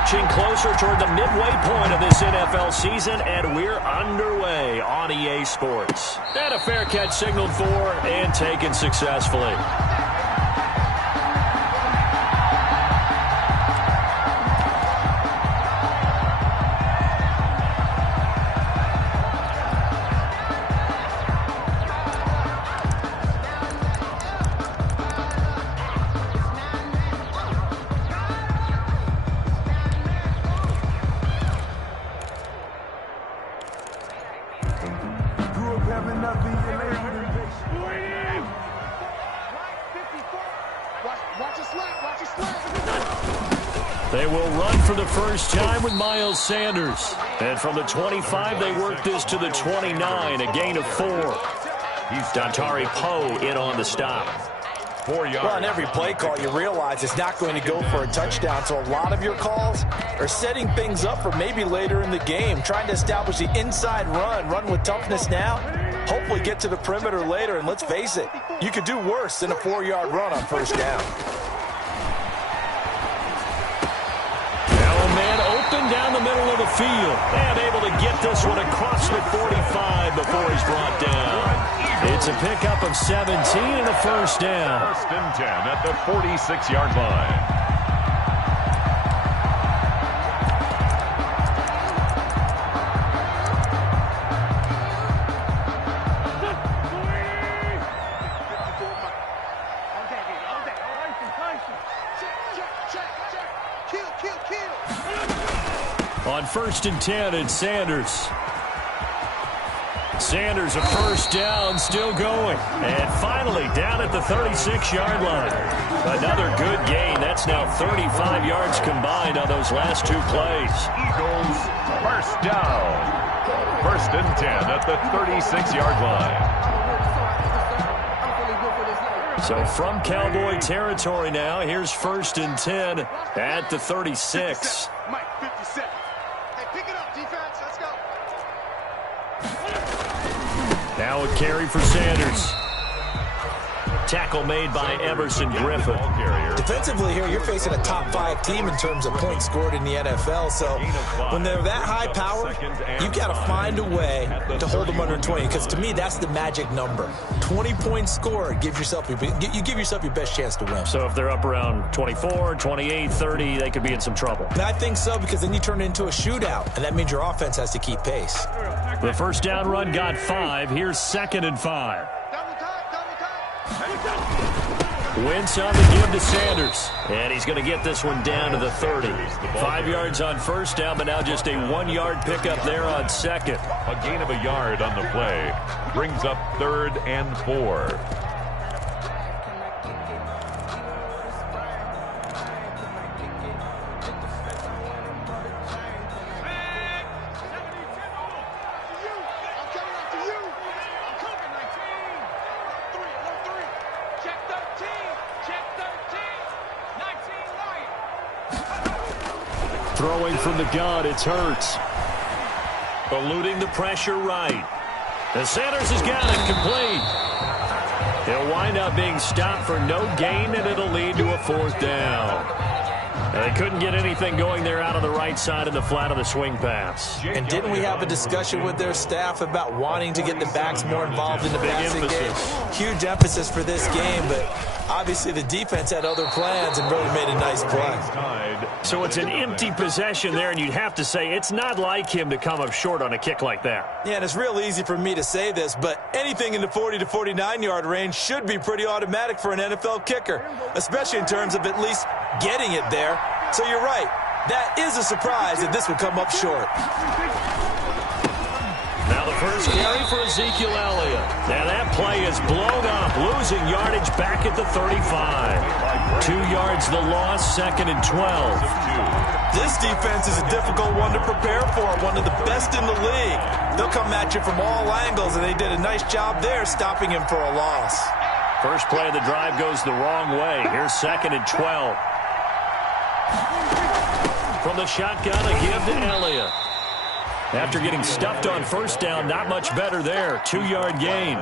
marching closer toward the midway point of this NFL season, and we're underway on EA Sports. And a fair catch signaled for and taken successfully. They will run for the first time with Miles Sanders. And from the 25, they work this to the 29, a gain of 4. Dontari Poe in on the stop. 4 yards. Well, on every play call, you realize it's not going to go for a touchdown, so a lot of your calls are setting things up for maybe later in the game, trying to establish the inside run with toughness now, hopefully get to the perimeter later, and let's face it, you could do worse than a 4-yard run on first down. Down the middle of the field and able to get this one across the 45 before he's brought down. It's a pickup of 17 and a first down. First and 10 at the 46-yard line. On first and 10, it's Sanders. Sanders, a first down, still going. And finally, down at the 36-yard line. Another good gain. That's now 35 yards combined on those last 2 plays. Eagles, first down. First and 10 at the 36-yard line. So from Cowboy territory now, here's first and 10 at the 36. Now a carry for Sanders. Tackle made by Emerson Griffin. Defensively here, you're facing a top 5 team in terms of points scored in the NFL. So when they're that high power, you've got to find a way to hold them under 20. Because to me, that's the magic number. 20 points scored, you give yourself your best chance to win. So if they're up around 24, 28, 30, they could be in some trouble. And I think so, because then you turn it into a shootout, and that means your offense has to keep pace. The first down run got 5. Here's second and 5. Wentz on the give to Sanders. And he's going to get this one down to the 30. 5 yards on first down, but now just a 1-yard pickup there on second. A gain of a yard on the play. Brings up 3rd and 4. Throwing from the gun, it's Hurts. Eluding the pressure right. And Sanders has got it complete. He'll wind up being stopped for no gain, and it'll lead to a 4th down. And they couldn't get anything going there out on the right side of the flat of the swing pass. And didn't we have a discussion with their staff about wanting to get the backs more involved in the passing game? Huge emphasis for this game, but obviously the defense had other plans and really made a nice play. So it's an empty possession there, and you'd have to say it's not like him to come up short on a kick like that. Yeah, and it's real easy for me to say this, but anything in the 40 to 49-yard range should be pretty automatic for an NFL kicker, especially in terms of at least getting it there. So you're right. That is a surprise that this would come up short. Now the first carry for Ezekiel Elliott. Now that play is blown up, losing yardage back at the 35. 2 yards the loss, 2nd and 12. This defense is a difficult one to prepare for, one of the best in the league. They'll come at you from all angles, and they did a nice job there stopping him for a loss. First play of the drive goes the wrong way. Here's 2nd and 12. From the shotgun, a give to Elliott. After getting stuffed on first down, not much better there. 2-yard gain.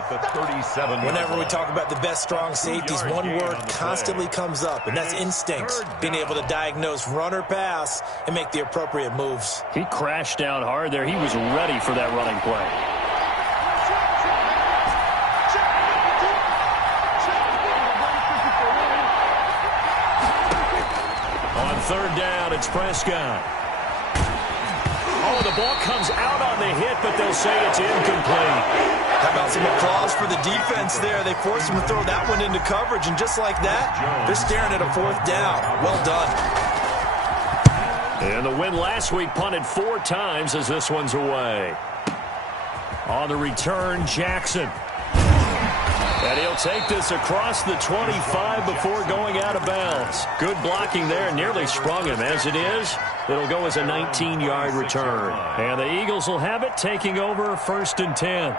Whenever we talk about the best strong safeties, one word constantly comes up, and that's instincts. Being able to diagnose run or pass and make the appropriate moves. He crashed down hard there. He was ready for that running play. On third down, it's Prescott. Oh, the ball comes out on the hit, but they'll say it's incomplete. How about some applause for the defense there? They forced him to throw that one into coverage, and just like that, they're staring at a fourth down. Well done. And the win last week punted 4 times as this one's away. On the return, Jackson. And he'll take this across the 25 before going out of bounds. Good blocking there, nearly sprung him. As it is, it'll go as a 19-yard return. And the Eagles will have it, taking over 1st and 10.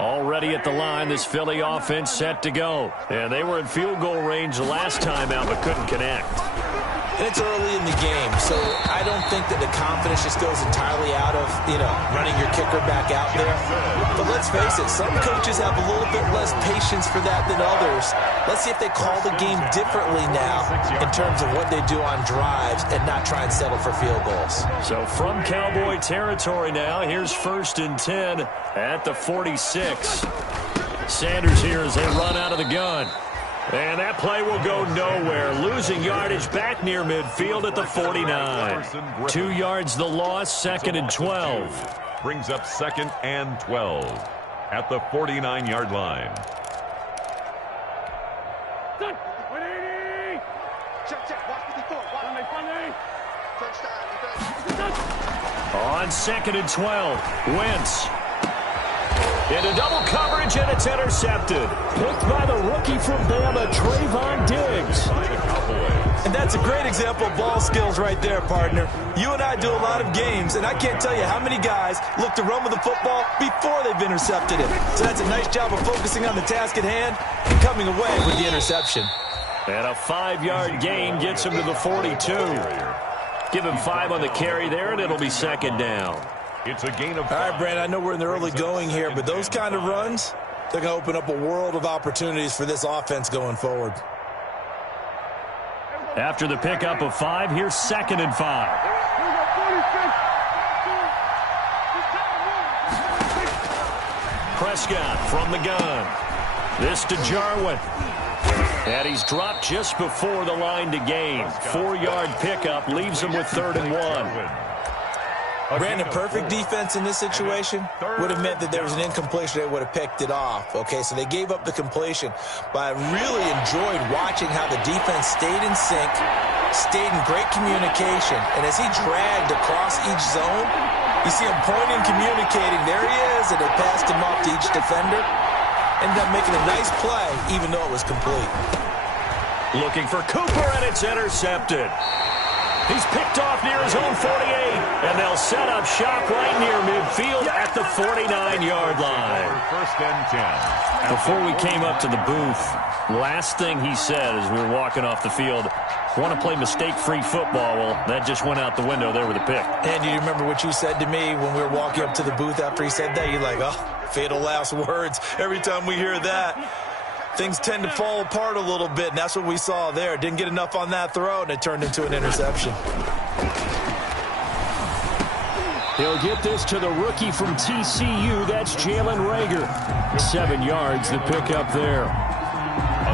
Already at the line, this Philly offense set to go. And they were in field goal range last time out, but couldn't connect. And it's early in the game, so I don't think that the confidence just goes entirely out of, running your kicker back out there. But let's face it, some coaches have a little bit less patience for that than others. Let's see if they call the game differently now in terms of what they do on drives and not try and settle for field goals. So from Cowboy territory now, here's 1st and 10 at the 46. Sanders here as they run out of the gun. And that play will go nowhere. Losing yardage back near midfield at the 49. 2 yards the loss, 2nd and 12. Brings up 2nd and 12 at the 49-yard line. On 2nd and 12, Wentz. Into double coverage, and it's intercepted. Picked by the rookie from Bama, Trayvon Diggs. And that's a great example of ball skills right there, partner. You and I do a lot of games, and I can't tell you how many guys look to run with the football before they've intercepted it. So that's a nice job of focusing on the task at hand and coming away with the interception. And a 5-yard gain gets him to the 42. Give him 5 on the carry there, and it'll be 2nd down. It's a gain of 5. All right, Brandon, I know we're in the early going here, but those kind of runs, they're going to open up a world of opportunities for this offense going forward. After the pickup of 5, here's 2nd and 5. Prescott from the gun. This to Jarwin. And he's dropped just before the line to gain. 4-yard pickup leaves him with 3rd and 1. Brandon, perfect defense in this situation would have meant that there was an incompletion. They would have picked it off. Okay, so they gave up the completion. But I really enjoyed watching how the defense stayed in sync, stayed in great communication. And as he dragged across each zone, you see him pointing, communicating. There he is, and they passed him off to each defender. Ended up making a nice play, even though it was complete. Looking for Cooper, and it's intercepted. He's picked off near his own 48, and they'll set up shop right near midfield at the 49-yard line. 1st and 10. Before we came up to the booth, last thing he said as we were walking off the field, want to play mistake-free football. Well, that just went out the window there with a pick. And you remember what you said to me when we were walking up to the booth after he said that? You're like, oh, fatal last words. Every time we hear that, things tend to fall apart a little bit, and that's what we saw there. Didn't get enough on that throw, and it turned into an interception. He'll get this to the rookie from TCU. That's Jalen Reagor. 7 yards, the pickup there.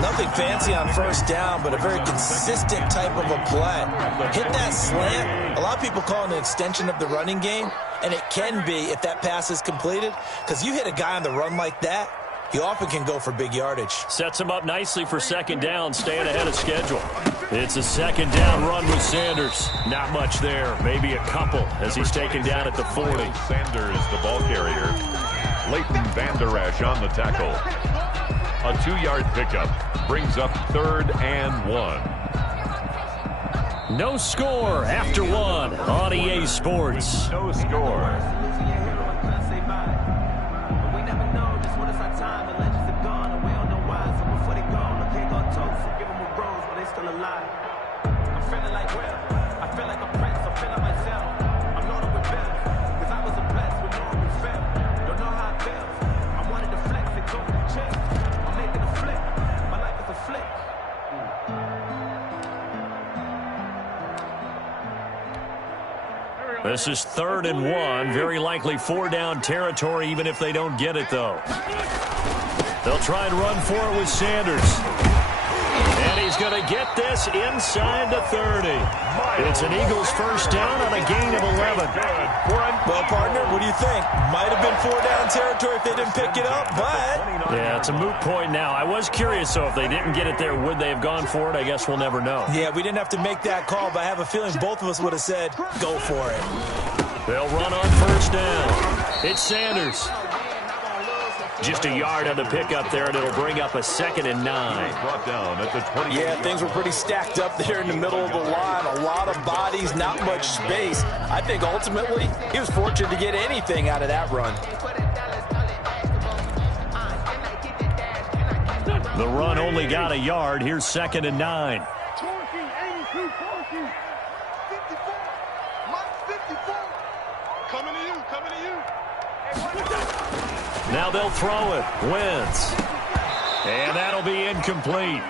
Nothing fancy on 1st down, but a very consistent type of a play. Hit that slant. A lot of people call it an extension of the running game, and it can be if that pass is completed, because you hit a guy on the run like that, he often can go for big yardage. Sets him up nicely for 2nd down, staying ahead of schedule. It's a 2nd down run with Sanders. Not much there, maybe a couple as he's taken down at the 40. Sanders, the ball carrier. Leighton Vander Esch on the tackle. A 2-yard pickup brings up 3rd and 1. No score after 1 on EA Sports. No score. This is 3rd and 1. Very likely 4-down territory, even if they don't get it, though. They'll try and run for it with Sanders. And he's going to get this inside the 30. It's an Eagles first down on a gain of 11. Well, partner, what do you think? Might have been 4-down territory if they didn't pick it up, but... Yeah, it's a moot point now. I was curious, so if they didn't get it there, would they have gone for it? I guess we'll never know. Yeah, we didn't have to make that call, but I have a feeling both of us would have said, go for it. They'll run on first down. It's Sanders. Just a yard on the pickup there, and it'll bring up a 2nd and 9. Brought down at the 20. Yeah, things were pretty stacked up there in the middle of the line. A lot of bodies, not much space. I think ultimately he was fortunate to get anything out of that run. The run only got a yard. Here's 2nd and 9. Now they'll throw it. Wentz. And that'll be incomplete.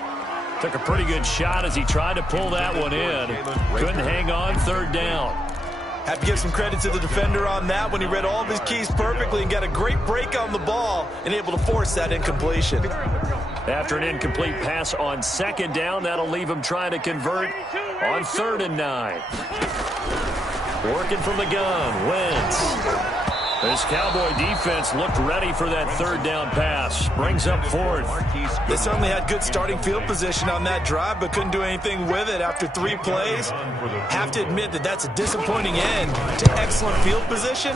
Took a pretty good shot as he tried to pull that one in. Couldn't hang on 3rd down. Have to give some credit to the defender on that when he read all of his keys perfectly and got a great break on the ball and able to force that incompletion. After an incomplete pass on 2nd down, that'll leave him trying to convert on 3rd and 9. Working from the gun, Wentz. This Cowboy defense looked ready for that 3rd down pass. Brings up 4th. They certainly had good starting field position on that drive, but couldn't do anything with it after 3 plays. Have to admit that that's a disappointing end to excellent field position.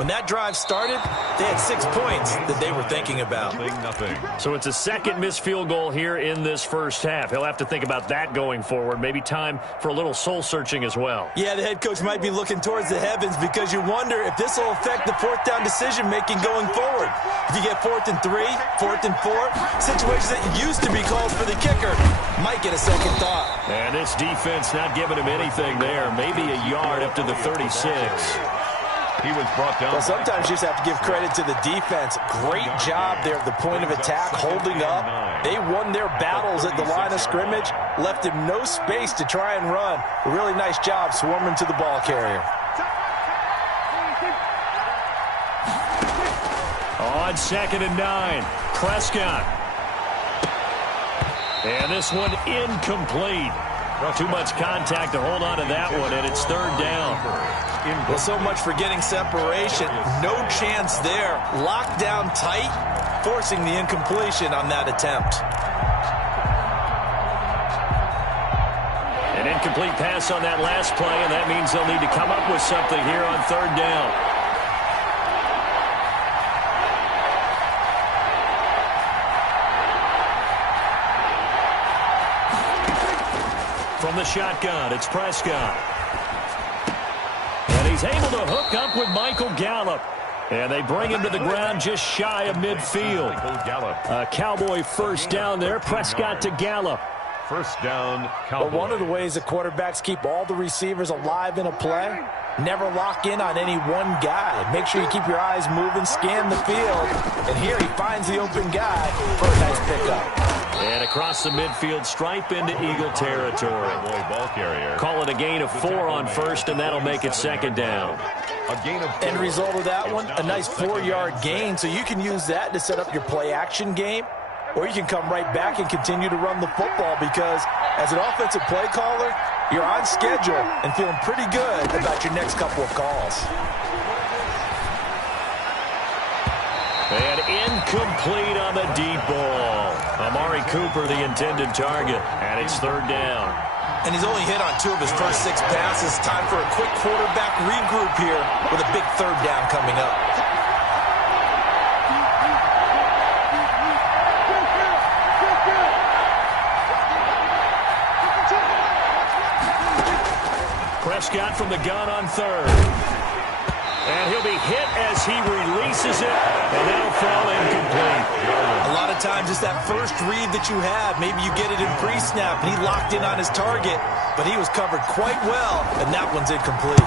When that drive started, they had 6 points that they were thinking about. Nothing. So it's a 2nd missed field goal here in this first half. He'll have to think about that going forward. Maybe time for a little soul-searching as well. Yeah, the head coach might be looking towards the heavens because you wonder if this will affect the 4th down decision-making going forward. If you get 4th and 3, 4th and 4, situations that used to be calls for the kicker might get a second thought. And this defense not giving him anything there. Maybe a yard up to the 36. He was brought down. Well, sometimes you just have to give credit to the defense. Great job there at the point of attack, holding up. They won their battles at the line of scrimmage, left him no space to try and run. A really nice job swarming to the ball carrier. On 2nd and 9, Prescott. And this one incomplete. Too much contact to hold on to that one, and it's 3rd down. Well, so much for getting separation. No chance there. Locked down tight, forcing the incompletion on that attempt. An incomplete pass on that last play, and that means they'll need to come up with something here on 3rd down. From the shotgun, it's Prescott. And he's able to hook up with Michael Gallup. And they bring him to the ground just shy of midfield. A Cowboy first down there. Prescott to Gallup. First down, Cowboy. But one of the ways the quarterbacks keep all the receivers alive in a play, never lock in on any one guy. Make sure you keep your eyes moving, scan the field. And here he finds the open guy for a nice pickup. And across the midfield stripe into Eagle territory. Ball carrier. Call it a gain of 4 on first, and that'll make it 2nd down. A gain of 4. End result of that one, a nice 4-yard gain. So you can use that to set up your play-action game, or you can come right back and continue to run the football because as an offensive play caller, you're on schedule and feeling pretty good about your next couple of calls. And incomplete on the deep ball. Amari Cooper, the intended target, and it's 3rd down. And he's only hit on 2 of his first 6 passes. Time for a quick quarterback regroup here with a big 3rd down coming up. Prescott from the gun on 3rd. And he'll be hit as he releases it, and that'll fall incomplete. A lot of times it's that first read that you have. Maybe you get it in pre-snap, and he locked in on his target, but he was covered quite well, and that one's incomplete.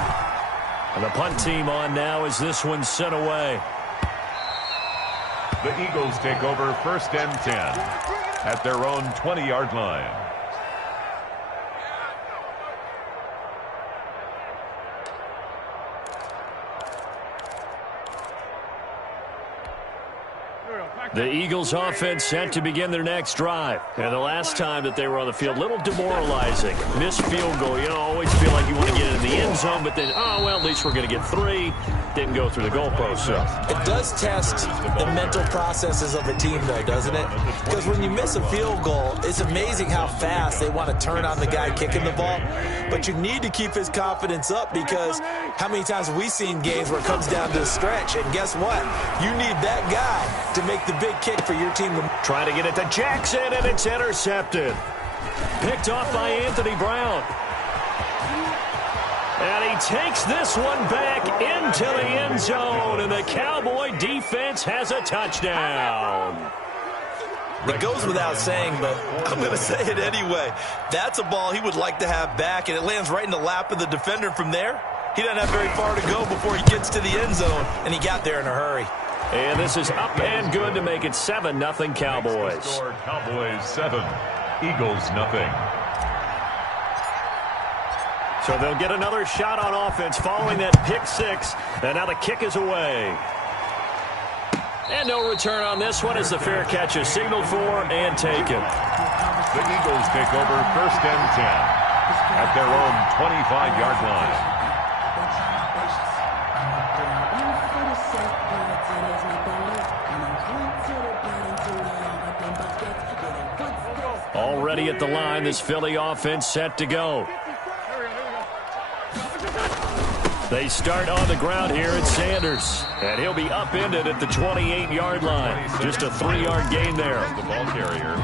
And the punt team on now as this one's sent away. The Eagles take over 1st and 10 at their own 20-yard line. The Eagles offense set to begin their next drive. And the last time that they were on the field, a little demoralizing. Missed field goal. You know, always feel like you want to get in the end zone, but then, oh, well, at least we're going to get 3. Didn't go through the goalpost. So it does test the mental processes of a team, though, doesn't it? Because when you miss a field goal, it's amazing how fast they want to turn on the guy kicking the ball. But you need to keep his confidence up, because how many times have we seen games where it comes down to a stretch? And guess what? You need that guy to make the big kick for your team. Trying to get it to Jackson, and it's intercepted. Picked off by Anthony Brown. And he takes this one back into the end zone, and the Cowboy defense has a touchdown. It goes without saying, but I'm going to say it anyway. That's a ball he would like to have back, and it lands right in the lap of the defender from there. He doesn't have very far to go before he gets to the end zone, and he got there in a hurry. And this is up and good to make it 7-0 Cowboys. Score Cowboys 7, Eagles nothing. So they'll get another shot on offense following that pick 6. And now the kick is away. And no return on this one as the fair catch is signaled for and taken. The Eagles take over 1st and 10 at their own 25-yard line. Already at the line, this Philly offense set to go. They start on the ground here at Sanders. And he'll be upended at the 28-yard line. Just a 3-yard gain there. The ball carrier.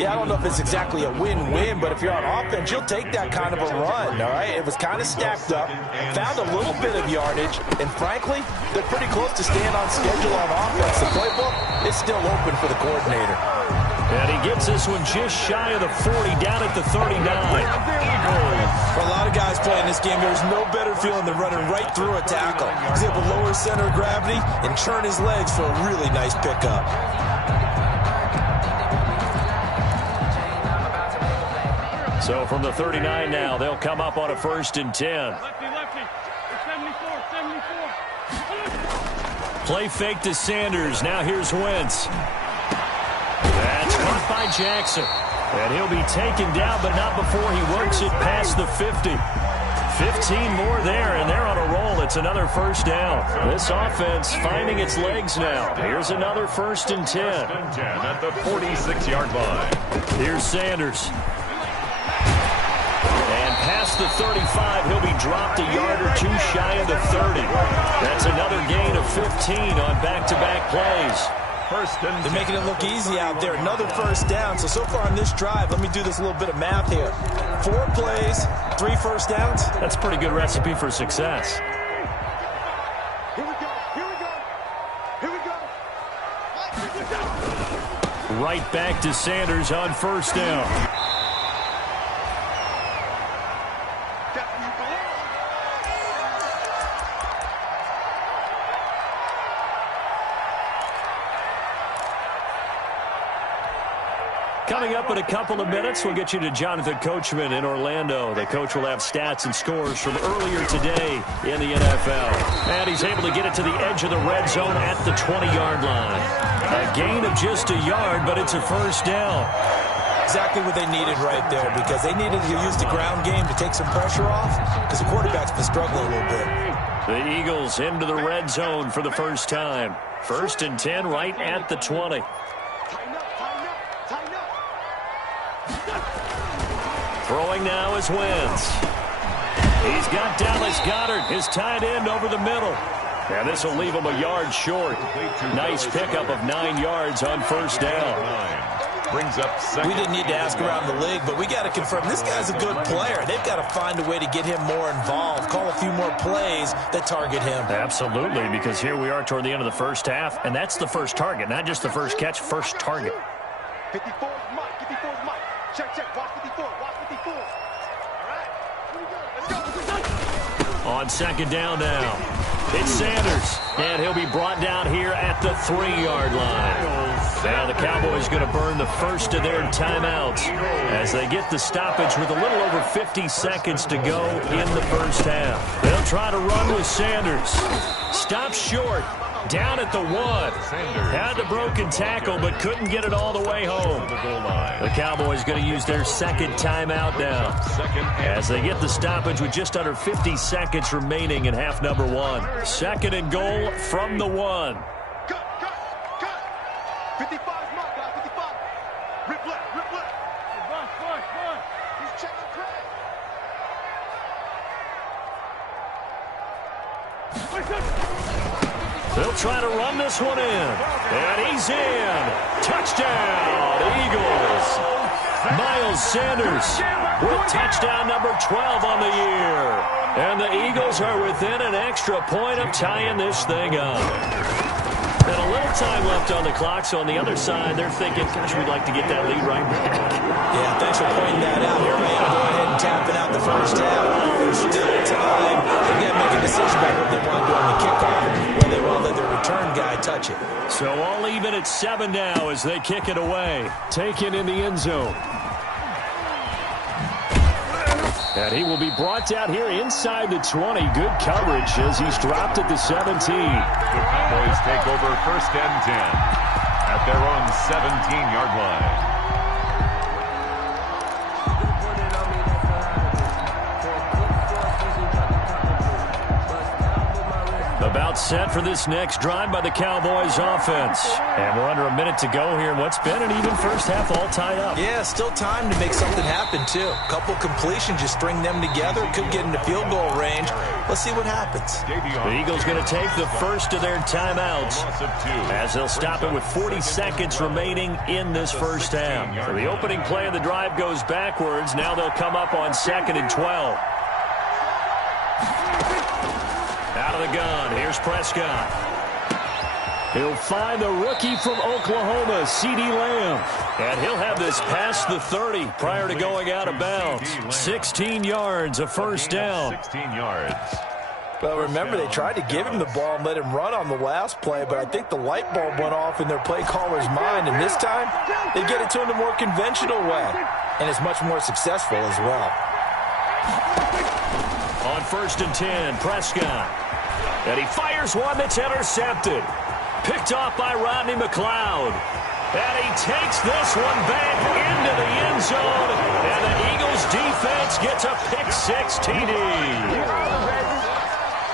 Yeah, I don't know if it's exactly a win-win, but if you're on offense, you'll take that kind of a run, all right? It was kind of stacked up, found a little bit of yardage, and frankly, they're pretty close to staying on schedule on offense. The playbook is still open for the coordinator. And he gets this one just shy of the 40, down at the 39. For a lot of guys playing this game, there's no better feeling than running right through a tackle. He's able to lower his center of gravity and turn his legs for a really nice pickup. So from the 39 now, they'll come up on a 1st and 10. Play fake to Sanders. Now here's Wentz. That's caught by Jackson. And he'll be taken down, but not before he works it past the 50. 15 more there, and they're on a roll. It's another 1st down. This offense finding its legs now. Here's another 1st and 10. 1st and 10 at the 46-yard line. Here's Sanders. And past the 35, he'll be dropped a yard or 2 shy of the 30. That's another gain of 15 on back-to-back plays. They're making it look easy out there. Another 1st down. So far on this drive, let me do this little bit of math here. 4 plays, 3 1st downs. That's a pretty good recipe for success. Here we go. Here we go. Here we go. Right back to Sanders on 1st down. Coming up in a couple of minutes, we'll get you to Jonathan Coachman in Orlando. The coach will have stats and scores from earlier today in the NFL. And he's able to get it to the edge of the red zone at the 20-yard line. A gain of just a yard, but it's a 1st down. Exactly what they needed right there, because they needed to use the ground game to take some pressure off, because the quarterback's been struggling a little bit. The Eagles into the red zone for the first time. 1st and 10 right at the 20. Throwing now is Wentz. He's got Dallas Goedert, his tight end, over the middle. And this will leave him a yard short. Nice pickup of 9 yards on 1st down. brings up second. We didn't need to ask around the league, but we got to confirm this guy's a good player. They've got to find a way to get him more involved, call a few more plays that target him. Absolutely, because here we are toward the end of the first half, and that's the first target, not just the first catch, first target. 54's Mike. 54's Mike. Check. Watch 54. Watch 54. All right. Here we go. Let's go. On second down now, it's Sanders, and he'll be brought down here at the 3-yard line. Now the Cowboys going to burn the first of their timeouts as they get the stoppage with a little over 50 seconds to go in the first half. They'll try to run with Sanders. Stop short. Down at the 1. Had the broken tackle, but couldn't get it all the way home. The Cowboys going to use their second timeout now as they get the stoppage with just under 50 seconds remaining in half number 1. Second and goal from the 1. Cut. 55's Mike, guys. 55. Rip left. Run. He's checking Craig. They'll try to run this one in. And he's in. Touchdown, Eagles. Miles Sanders with touchdown number 12 on the year. And the Eagles are within an extra point of tying this thing up. And a little time left on the clock, so on the other side, they're thinking, gosh, we'd like to get that lead right back. Yeah, thanks for pointing that out. Here I am going ahead and tapping out the first half. There's still time. They've got to make a decision about what they want to do on the kickoff, whether they want to let their return guy touch it. So all even at 7 now as they kick it away. Taken in the end zone. And he will be brought down here inside the 20. Good coverage as he's dropped at the 17. The Cowboys take over first and 10 at their own 17-yard line. About set for this next drive by the Cowboys offense. And we're under a minute to go here in what's been an even first half all tied up. Yeah, still time to make something happen, too. A couple completions, just string them together. Could get into field goal range. Let's see what happens. The Eagles going to take the first of their timeouts as they'll stop it with 40 seconds remaining in this first half. So the opening play of the drive goes backwards. Now they'll come up on 2nd and 12. Out of the gun, here's Prescott. He'll find the rookie from Oklahoma, CeeDee Lamb. And he'll have this past the 30 prior to going out of bounds. 16 yards, a first down. 16 yards. Well, remember, they tried to give him the ball and let him run on the last play, but I think the light bulb went off in their play caller's mind, and this time they get it to him the more conventional way, and it's much more successful as well. On 1st and 10, Prescott. And he fires one that's intercepted. Picked off by Rodney McLeod. And he takes this one back into the end zone. And the Eagles defense gets a pick-6 TD.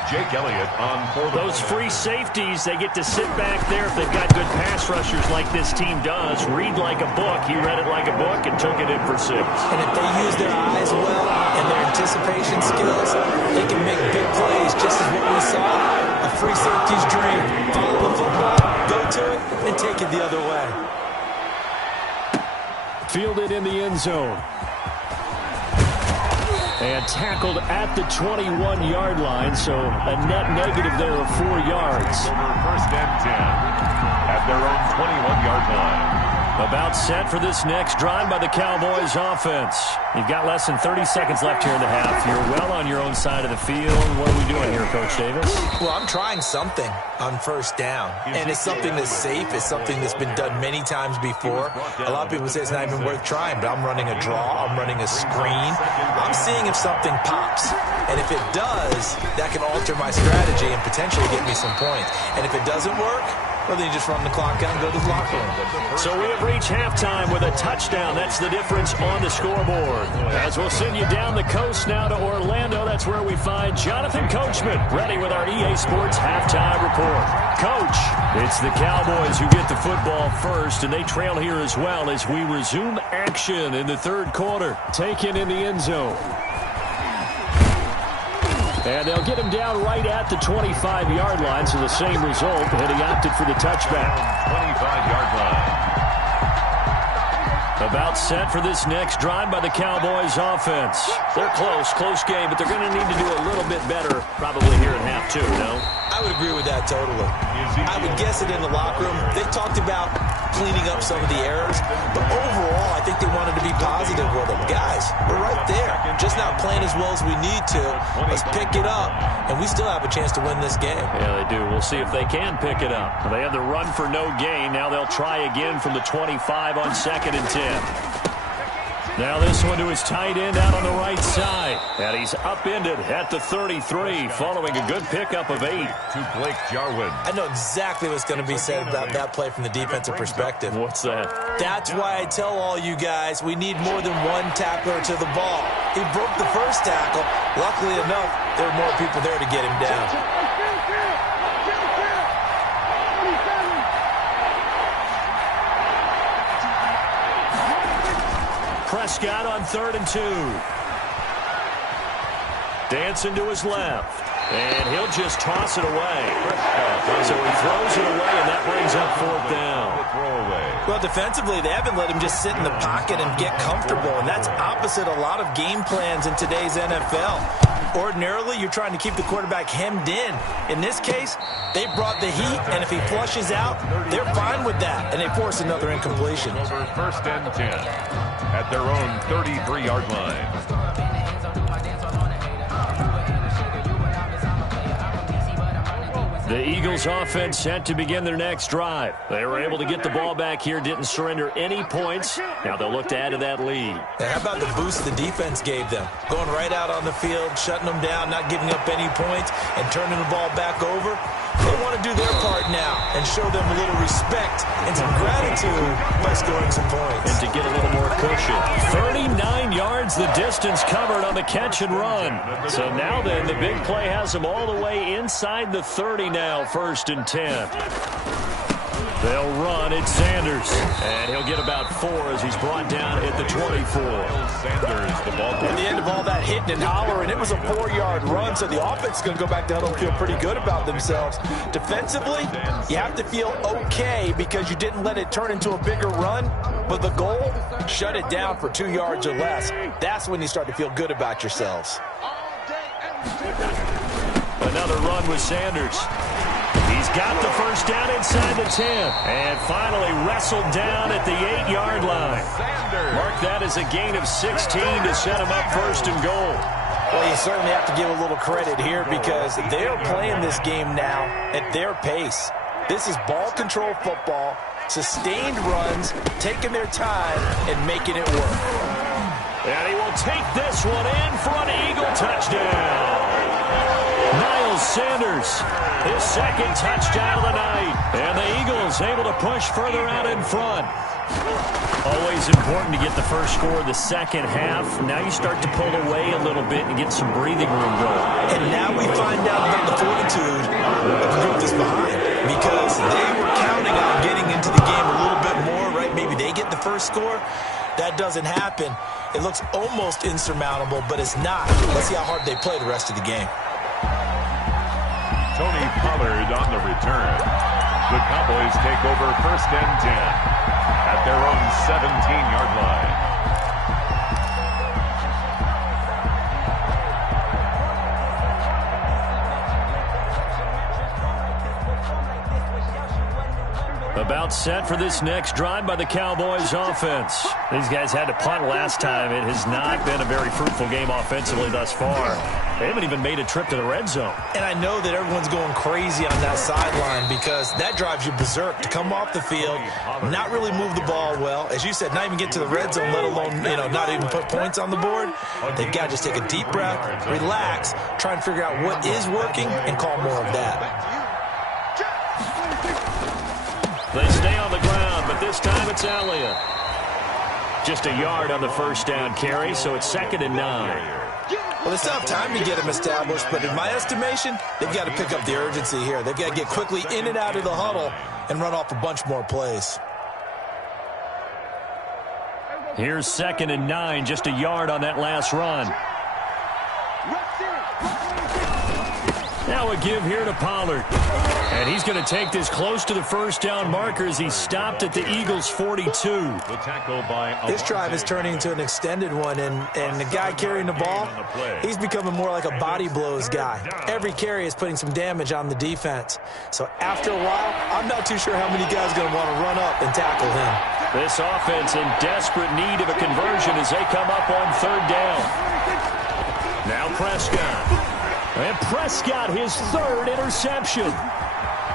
Jake Elliott on for those free safeties, they get to sit back there if they've got good pass rushers like this team does. Read like a book. He read it like a book and took it in for 6. And if they use their eyes well and their anticipation skills, they can make big plays, just as what we saw. A free safety's dream. Follow the football, go to it, and take it the other way. Fielded in the end zone. And tackled at the 21-yard line, so a net negative there of 4 yards. Over first and 10 at their own 21-yard line. About set for this next drive by the Cowboys offense. You've got less than 30 seconds left here in the half. You're well on your own side of the field. What are we doing here, Coach Davis? Well, I'm trying something on first down, and it's something that's safe. It's something that's been done many times before. A lot of people say it's not even worth trying, but I'm running a draw. I'm running a screen. I'm seeing if something pops, and if it does, that can alter my strategy and potentially get me some points. And if it doesn't work, well, then you just run the clock out and go to the locker room. So we have reached halftime with a touchdown. That's the difference on the scoreboard. As we'll send you down the coast now to Orlando, that's where we find Jonathan Coachman, ready with our EA Sports halftime report. Coach, it's the Cowboys who get the football first, and they trail here as well as we resume action in the third quarter. Taken in the end zone. And they'll get him down right at the 25-yard line, so the same result, and he opted for the touchback. 25-yard line. About set for this next drive by the Cowboys offense. They're close game, but they're going to need to do a little bit better probably here in half two, no? I would agree with that totally. I would guess it in the locker room. They talked about cleaning up some of the errors, but overall, I think they wanted to be positive with them. Guys, we're right there. Just not playing as well as we need to. Let's pick it up, and we still have a chance to win this game. Yeah, they do. We'll see if they can pick it up. They had the run for no gain. Now they'll try again from the 25 on 2nd and 10. Now this one to his tight end out on the right side. And he's upended at the 33 following a good pickup of 8. To Blake Jarwin. I know exactly what's going to be said about that play from the defensive perspective. What's that? That's why I tell all you guys we need more than one tackler to the ball. He broke the first tackle. Luckily enough, there were more people there to get him down. Prescott on 3rd and 2. Dancing to his left. And he'll just toss it away. So he throws it away, and that brings up 4th down. Well, defensively, they haven't let him just sit in the pocket and get comfortable, and that's opposite a lot of game plans in today's NFL. Ordinarily, you're trying to keep the quarterback hemmed in. In this case, they brought the heat, and if he flushes out, they're fine with that, and they force another incompletion. Over 1st and 10 at their own 33-yard line. The Eagles offense set to begin their next drive. They were able to get the ball back here, didn't surrender any points. Now they'll look to add to that lead. And how about the boost the defense gave them? Going right out on the field, shutting them down, not giving up any points, and turning the ball back over. They want to do their part now and show them a little respect and some gratitude by scoring some points. And to get a little more cushion. 39 yards the distance covered on the catch and run. So now then, the big play has them all the way inside the 30 now, 1st and 10. They'll run. It's Sanders. And he'll get about 4 as he's brought down at the 24. Sanders, the ball. At the end of all that hitting and hollering, it was a 4-yard run, so the offense is going to go back to huddle and feel pretty good about themselves. Defensively, you have to feel okay because you didn't let it turn into a bigger run, but the goal, shut it down for 2 yards or less. That's when you start to feel good about yourselves. Another run with Sanders. He's got the first down inside the 10. And finally wrestled down at the 8-yard line. Mark that as a gain of 16 to set him up 1st and goal. Well, you certainly have to give a little credit here because they're playing this game now at their pace. This is ball control football, sustained runs, taking their time and making it work. And he will take this one in for an Eagle touchdown. Miles Sanders, his 2nd touchdown of the night. And the Eagles able to push further out in front. Always important to get the first score of the second half. Now you start to pull away a little bit and get some breathing room going. And now we find out about the fortitude of the group that's behind. Because they were counting on getting into the game a little bit more, right? Maybe they get the first score. That doesn't happen. It looks almost insurmountable, but it's not. Let's see how hard they play the rest of the game. Tony Pollard on the return. The Cowboys take over 1st and 10 at their own 17-yard line. About set for this next drive by the Cowboys offense. These guys had to punt last time. It has not been a very fruitful game offensively thus far. They haven't even made a trip to the red zone. And I know that everyone's going crazy on that sideline because that drives you berserk to come off the field, not really move the ball well. As you said, not even get to the red zone, let alone, not even put points on the board. They've got to just take a deep breath, relax, try and figure out what is working and call more of that. They stay on the ground, but this time it's Elliott. Just a yard on the first down carry, so it's 2nd and 9. Well, they still have time to get them established, but in my estimation, they've got to pick up the urgency here. They've got to get quickly in and out of the huddle and run off a bunch more plays. Here's 2nd and 9, just a yard on that last run. Now a give here to Pollard. And he's going to take this close to the first down marker as he stopped at the Eagles' 42. The tackle by This drive is turning into an extended one, and the guy carrying the ball, he's becoming more like a body blows guy. Every carry is putting some damage on the defense. So after a while, I'm not too sure how many guys are going to want to run up and tackle him. This offense in desperate need of a conversion as they come up on third down. Now Prescott. And Prescott, his third interception.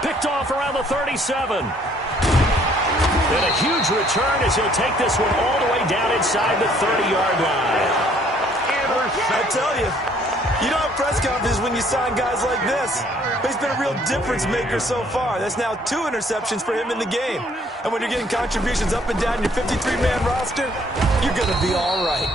Picked off around the 37. And a huge return as he'll take this one all the way down inside the 30-yard line. I tell you know press conference when you sign guys like this. But he's been a real difference maker so far. That's now 2 interceptions for him in the game. And when you're getting contributions up and down your 53-man roster, you're going to be all right.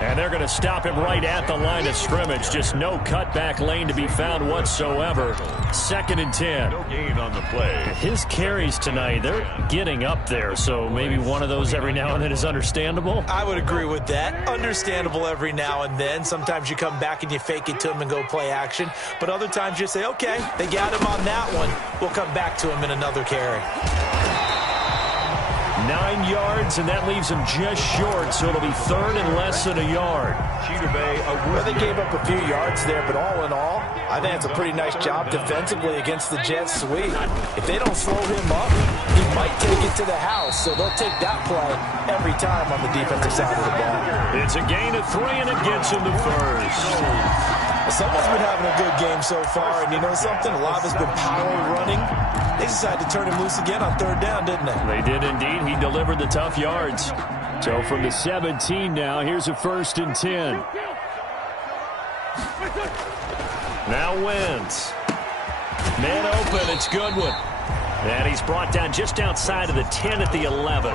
And they're going to stop him right at the line of scrimmage. Just no cutback lane to be found whatsoever. 2nd and 10. No gain on the play. His carries tonight, they're getting up there, so maybe one of those every now and then is understandable. I would agree with that. Understandable every now and then. Sometimes you come back and you fake it to him and go play action. But other times you say, okay, they got him on that one. We'll come back to him in another carry. 9 yards, and that leaves him just short, so it'll be 3rd and less than a yard. Well, they gave up a few yards there, but all in all, I think it's a pretty nice job defensively against the Jets sweep. If they don't slow him up, he might take it to the house, so they'll take that play every time on the defensive side of the ball. It's a gain of 3, and it gets him to first. Someone's been having a good game so far, and you know something? A lot of it's been power running. They decided to turn him loose again on 3rd down, didn't they? They did indeed. He delivered the tough yards. So from the 17 now, here's a 1st and 10. Now Wentz. Man open, it's Goodwin. And he's brought down just outside of the 10 at the 11.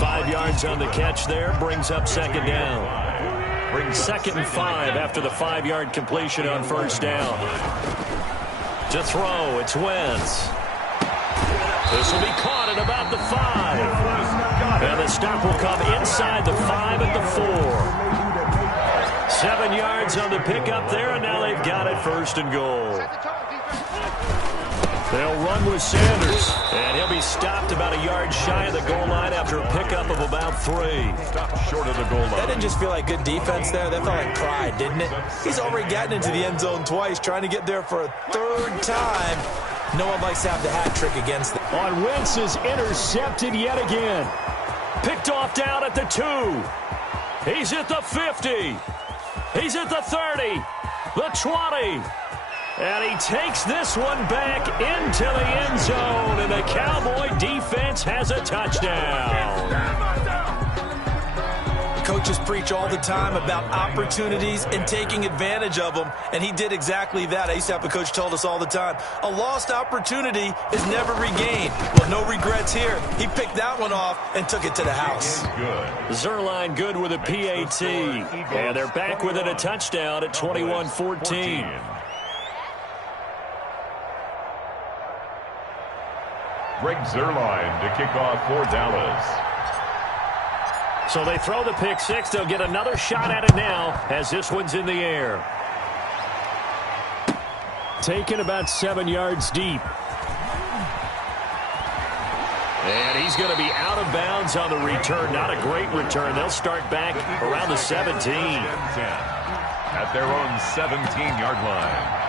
5 yards on the catch there, brings up 2nd down. 2nd and 5 after the 5-yard completion on 1st down. To throw, it's Wentz. This will be caught at about the 5. And the stop will come inside the 5 at the 4. 7 yards on the pickup there, and now they've got it 1st and goal. They'll run with Sanders, and he'll be stopped about a yard shy of the goal line after a pickup of about 3. Stopped short of the goal line. That didn't just feel like good defense there. That felt like pride, didn't it? He's already gotten into the end zone twice, trying to get there for a 3rd time. No one likes to have the hat trick against them. On Wentz is intercepted yet again. Picked off down at the 2. He's at the 50. He's at the 30. The 20. And he takes this one back into the end zone, and the Cowboy defense has a touchdown. Coaches preach all the time about opportunities and taking advantage of them, and he did exactly that. I used to have a coach told us all the time, a lost opportunity is never regained. Well, no regrets here. He picked that one off and took it to the house. Zerline good with a PAT, and they're back within a touchdown at 21-14. Greg Zerline to kick off for Dallas. So they throw the pick 6. They'll get another shot at it now as this one's in the air. Taken about 7 yards deep. And he's going to be out of bounds on the return. Not a great return. They'll start back around the 17. At their own 17-yard line.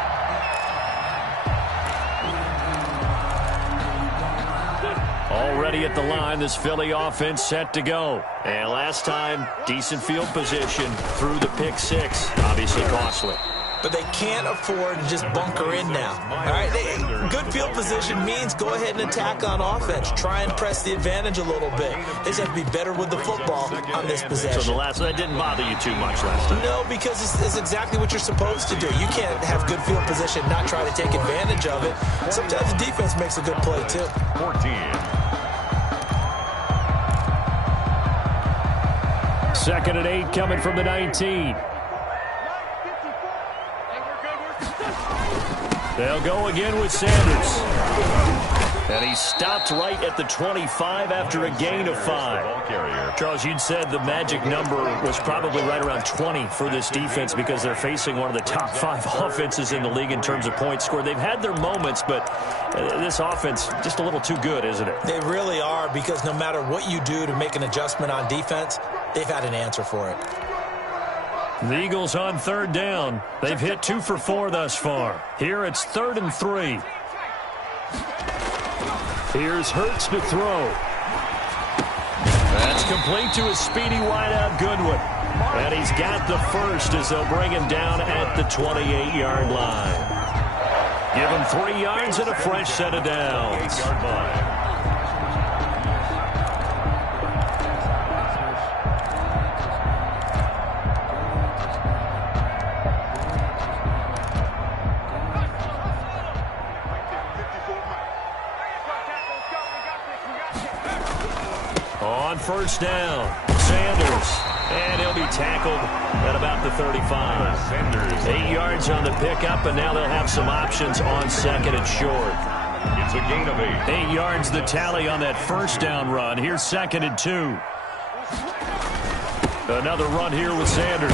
Already at the line, this Philly offense set to go. And last time, decent field position through the pick 6. Obviously costly. But they can't afford to just bunker in now. All right, good field position means go ahead and attack on offense. Try and press the advantage a little bit. They just have to be better with the football on this possession. So that didn't bother you too much last time? No, because it's exactly what you're supposed to do. You can't have good field position, not try to take advantage of it. Sometimes the defense makes a good play, too. 14. 2nd and 8 coming from the 19. They'll go again with Sanders. And he he's stopped right at the 25 after a gain of 5. Charles, you'd said the magic number was probably right around 20 for this defense because they're facing one of the top 5 offenses in the league in terms of points scored. They've had their moments, but this offense just a little too good, isn't it? They really are, because no matter what you do to make an adjustment on defense, they've had an answer for it. The Eagles on 3rd down. They've hit 2 for 4 thus far. Here it's 3rd and 3. Here's Hurts to throw. That's complete to his speedy wideout Goodwin. And he's got the first as they'll bring him down at the 28-yard line. Give him 3 yards and a fresh set of downs. On 1st down, Sanders, and he'll be tackled at about the 35. 8 yards on the pickup, and now they'll have some options on 2nd and short. It's a gain of 8. 8 yards the tally on that 1st down run. Here's 2nd and 2. Another run here with Sanders.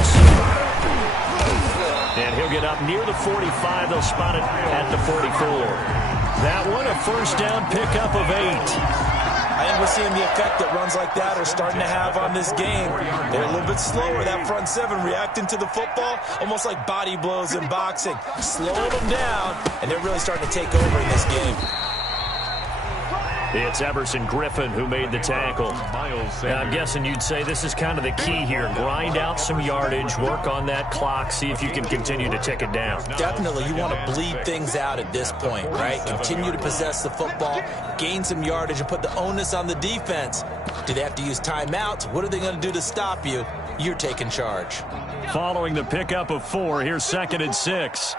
And he'll get up near the 45. They'll spot it at the 44. That one, a 1st down pickup of 8. I think we're seeing the effect that runs like that are starting to have on this game. They're a little bit slower, that front 7, reacting to the football, almost like body blows in boxing. Slowing them down, and they're really starting to take over in this game. It's Everson Griffin who made the tackle. I'm guessing you'd say this is kind of the key here. Grind out some yardage, work on that clock, see if you can continue to tick it down. Definitely, you want to bleed things out at this point, right? Continue to possess the football, gain some yardage, and put the onus on the defense. Do they have to use timeouts? What are they going to do to stop you? You're taking charge. Following the pickup of 4, here's 2nd and 6.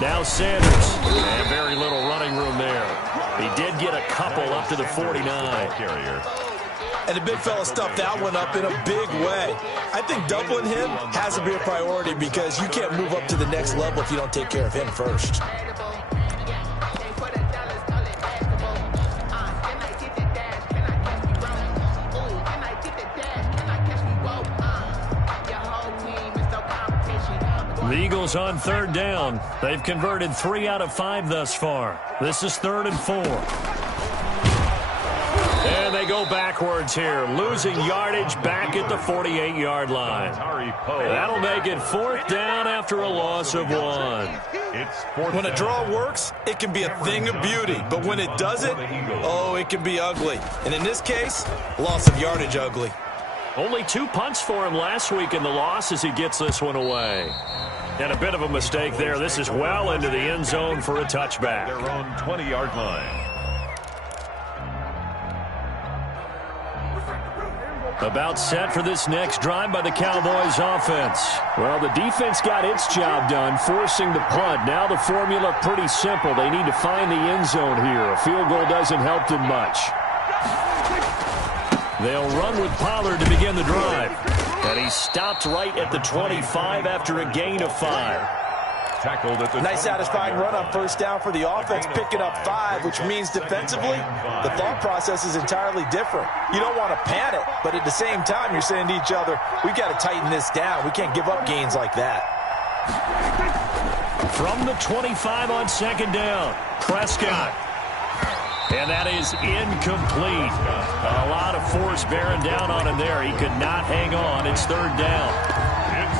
Now Sanders, and very little running room there. He did get a couple up to the 49. And the big fella stuffed that one up in a big way. I think doubling him has to be a priority, because you can't move up to the next level if you don't take care of him first. The Eagles on 3rd down. They've converted 3 out of 5 thus far. This is 3rd and 4. And they go backwards here, losing yardage back at the 48-yard line. That'll make it 4th down after a loss of 1. When a draw works, it can be a thing of beauty. But when it doesn't, oh, it can be ugly. And in this case, loss of yardage ugly. Only 2 punts for him last week in the loss as he gets this one away. And a bit of a mistake there. This is well into the end zone for a touchback. Their own 20-yard line. About set for this next drive by the Cowboys offense. Well, the defense got its job done, forcing the punt. Now the formula pretty simple. They need to find the end zone here. A field goal doesn't help them much. They'll run with Pollard to begin the drive. And he stopped right at the 25 after a gain of 5. Tackled at the nice satisfying run on 1st down for the offense, picking up 5, which means defensively, the thought process is entirely different. You don't want to panic, but at the same time, you're saying to each other, we've got to tighten this down. We can't give up gains like that. From the 25 on 2nd down, Prescott. And that is incomplete. A lot of force bearing down on him there. He could not hang on. It's 3rd down.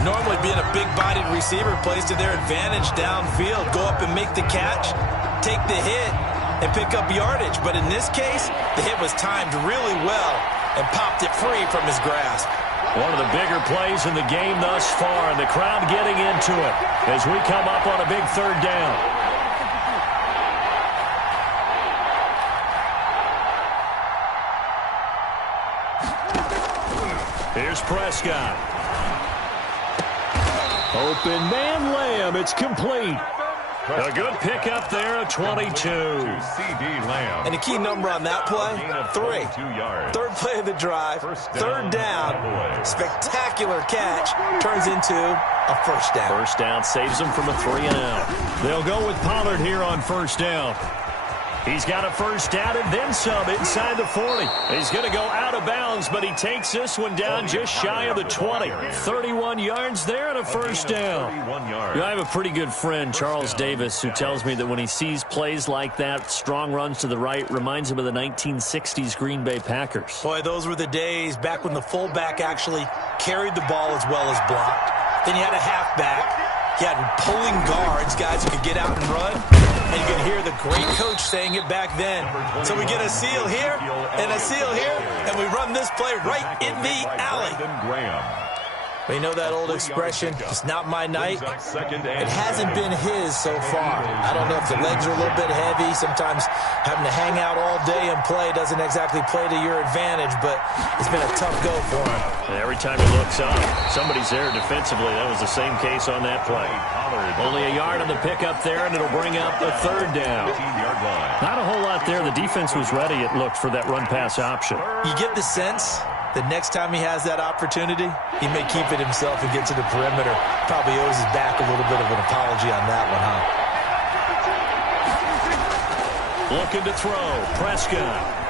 Normally being a big-bodied receiver plays to their advantage downfield. Go up and make the catch, take the hit, and pick up yardage. But in this case, the hit was timed really well and popped it free from his grasp. One of the bigger plays in the game thus far, and the crowd getting into it as we come up on a big 3rd down. Here's Prescott. Open man Lamb. It's complete. A good pickup there at 22. C.D. Lamb. And the key number on that play, 3. 3rd play of the drive, 3rd down. Spectacular catch turns into a 1st down. 1st down saves them from a 3 and out. They'll go with Pollard here on first down. He's got a first down and then some inside the 40. He's going to go out of bounds, but he takes this one down just shy of the 20. 31 yards there and a first down. I have a pretty good friend, Charles Davis, who tells me that when he sees plays like that, strong runs to the right, reminds him of the 1960s Green Bay Packers. Boy, those were the days back when the fullback actually carried the ball as well as blocked. Then you had a halfback. You had pulling guards, guys who could get out and run. And you can hear the great coach saying it back then. So we get a seal here and a seal here, and we run this play right in the alley. We know that old expression, it's not my night. It hasn't been his so far. I don't know if the legs are a little bit heavy. Sometimes having to hang out all day and play doesn't exactly play to your advantage, but it's been a tough go for him. And every time he looks up, somebody's there defensively. That was the same case on that play. Only a yard on the pickup there, and it'll bring up a third down. Not a whole lot there. The defense was ready, it looked, for that run-pass option. You get the sense that next time he has that opportunity, he may keep it himself and get to the perimeter. Probably owes his back a little bit of an apology on that one, huh? Looking to throw. Prescott.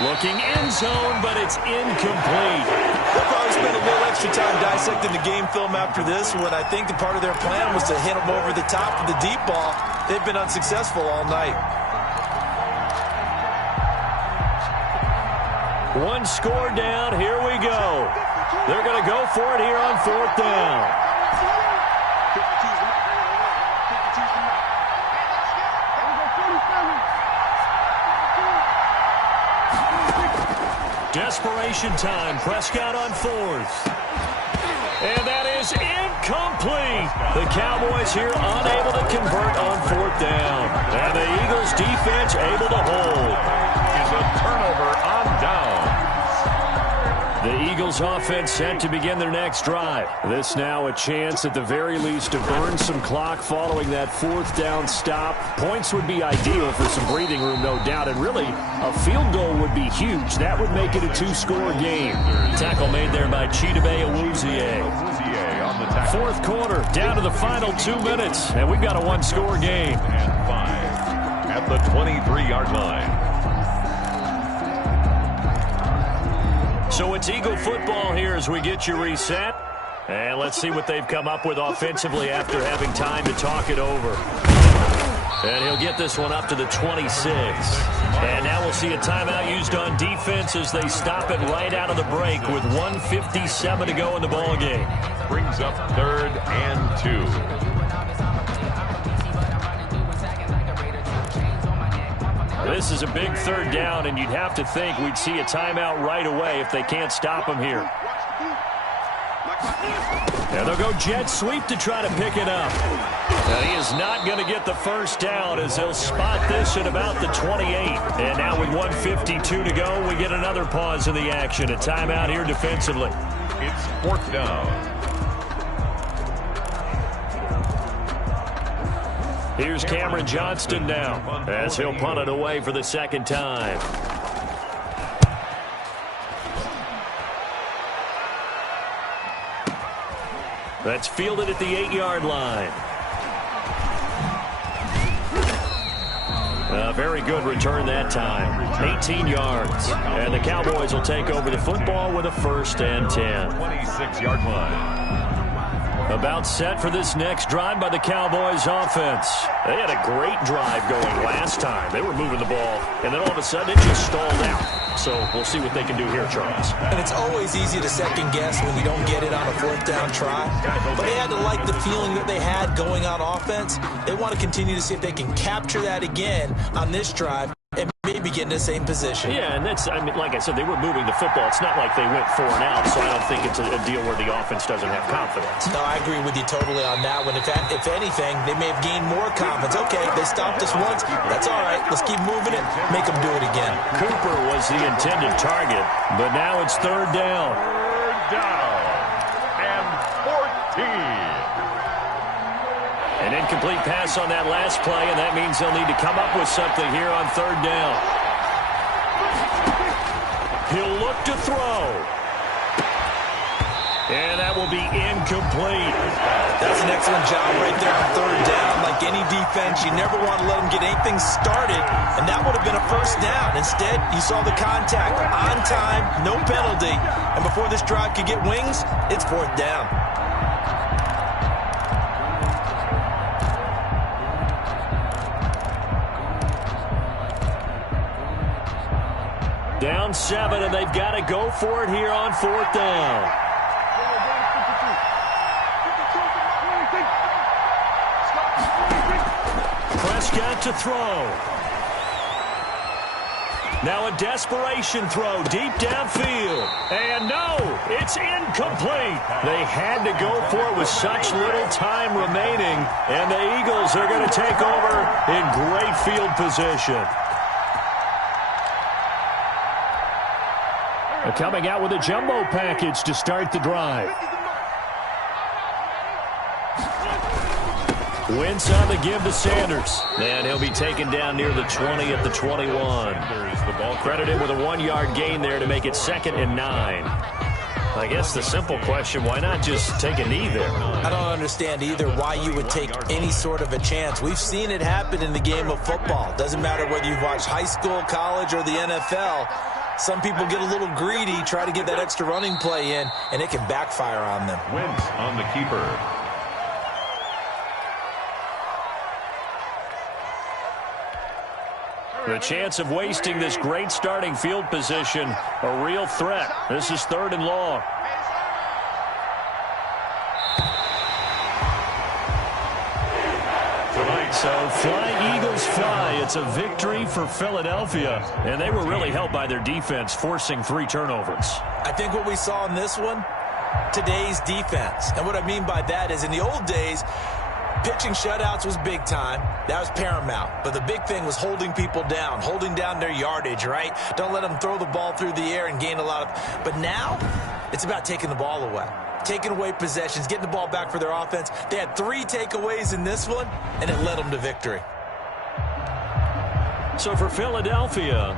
Looking end zone, but it's incomplete. They'll probably spend a little extra time dissecting the game film after this, when I think the part of their plan was to hit him over the top of the deep ball. They've been unsuccessful all night. One score down. Here we go. They're going to go for it here on fourth down. Desperation time. Prescott on fourth. And that is incomplete. The Cowboys here unable to convert on fourth down. And the Eagles defense able to hold. Is a turnover on down. The Eagles offense set to begin their next drive. This now a chance at the very least to burn some clock following that fourth down stop. Points would be ideal for some breathing room, no doubt. And really, a field goal would be huge. That would make it a two-score game. Tackle made there by Chidobe Awuzie. Fourth quarter, down to the final 2 minutes. And we've got a one-score game. And 5 at the 23-yard line. So it's Eagle football here as we get you reset. And let's see what they've come up with offensively after having time to talk it over. And he'll get this one up to the 26. And now we'll see a timeout used on defense as they stop it right out of the break with 1:57 to go in the ballgame. Brings up 3rd and 2. This is a big third down, and you'd have to think we'd see a timeout right away if they can't stop him here. And they'll go jet sweep to try to pick it up. And he is not going to get the first down as they'll spot this at about the 28. And now with 1:52 to go, we get another pause in the action. A timeout here defensively. It's 4th down. Here's Cameron Johnston now as he'll punt it away for the second time. That's fielded at the 8-yard line. A very good return that time. 18 yards. And the Cowboys will take over the football with a 1st and 10. 26-yard line. About set for this next drive by the Cowboys offense. They had a great drive going last time. They were moving the ball, and then all of a sudden it just stalled out. So we'll see what they can do here, Charles. And it's always easy to second guess when you don't get it on a fourth down try. But they had to like the feeling that they had going on offense. They want to continue to see if they can capture that again on this drive and maybe get in the same position. Yeah, and that's, I mean, like I said, they were moving the football. It's not like they went 4 and out, so I don't think it's a deal where the offense doesn't have confidence. No, I agree with you totally on that one. If anything, they may have gained more confidence. Okay, they stopped us once. That's all right. Let's keep moving it. Make them do it again. Cooper was the intended target, but now it's 3rd down. 3rd down and 14. An incomplete pass on that last play, and that means they'll need to come up with something here on 3rd down. He'll look to throw. And that will be incomplete. That's an excellent job right there on third down. Like any defense, you never want to let them get anything started, and that would have been a first down. Instead, you saw the contact on time, no penalty, and before this drive could get wings, it's fourth down. Down 7, and they've got to go for it here on fourth down. Prescott to throw. Now a desperation throw deep downfield. And no, it's incomplete. They had to go for it with such little time remaining. And the Eagles are going to take over in great field position. They're coming out with a jumbo package to start the drive. Wentz on the give to Sanders. And he'll be taken down near the 20 at the 21. Credited with a 1-yard gain there to make it 2nd and 9. I guess the simple question, why not just take a knee there? I don't understand either why you would take any sort of a chance. We've seen it happen in the game of football. Doesn't matter whether you've watched high school, college, or the NFL. Some people get a little greedy, try to get that extra running play in, and it can backfire on them. Wentz on the keeper. The chance of wasting this great starting field position, a real threat. This is 3rd and long. So fly, Eagles, fly. It's a victory for Philadelphia. And they were really helped by their defense, forcing 3 turnovers. I think what we saw in this one, today's defense. And what I mean by that is in the old days, pitching shutouts was big time. That was paramount. But the big thing was holding people down, holding down their yardage, right? Don't let them throw the ball through the air and gain a lot of... But now, it's about taking the ball away. Taking away possessions, getting the ball back for their offense. They had 3 takeaways in this one, and it led them to victory. So for Philadelphia...